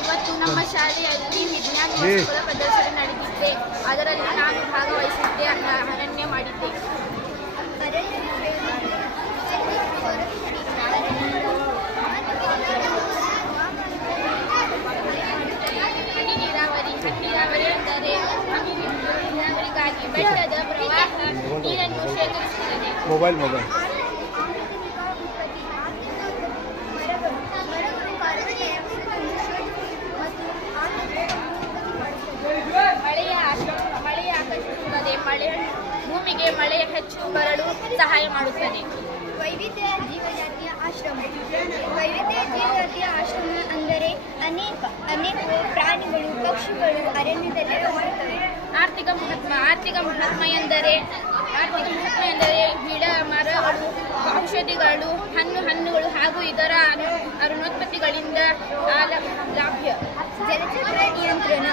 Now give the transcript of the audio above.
ಇವತ್ತು ನಮ್ಮ ಶಾಲೆಯಲ್ಲಿ ವಿಜ್ಞಾನೋತ್ಸವದ ಪ್ರದರ್ಶನ ನಡೆದಿದೆ. ಅದರಲ್ಲಿ ನಾನು ಭಾಗವಹಿಸಿದ್ದೆ, ಅನನ್ಯ ಮಾಡಿದ್ದೆ. ಹನಿ ನೀರಾವರಿ ಎಂದರೆ ನೀರಾವರಿಗಾಗಿ ಬೆಟ್ಟದ ಪ್ರವಾಹ ನೀರನ್ನು ಶೇಖರಿಸುತ್ತದೆ. ಮಳೆಯ ಆಕರ್ಷಿಸುತ್ತದೆ. ಭೂಮಿಗೆ ಮಳೆ ಹೆಚ್ಚು ಬರಲು ಸಹಾಯ ಮಾಡುತ್ತದೆ. ವೈವಿಧ್ಯ ಜೀವಜಾತಿಯ ಆಶ್ರಮ. ವೈವಿಧ್ಯ ಜೀವಜಾತಿಯ ಆಶ್ರಮ ಅಂದರೆ ಅನೇಕ ಪ್ರಾಣಿಗಳು, ಪಕ್ಷಿಗಳು ಅರಣ್ಯದಲ್ಲಿ ವಾಸಿಸುತ್ತವೆ. ಆರ್ಥಿಕ ಮಹತ್ವ ಎಂದರೆ ಗಿಡ, ಮರಗಳು, ಔಷಧಿಗಳು, ಹಣ್ಣುಗಳು ಹಾಗೂ ಇದರ ಅರುಣೋತ್ಪತ್ತಿಗಳಿಂದ ಲಾಭ್ಯ. ಜಲಚಕ್ರ ನಿಯಂತ್ರಣ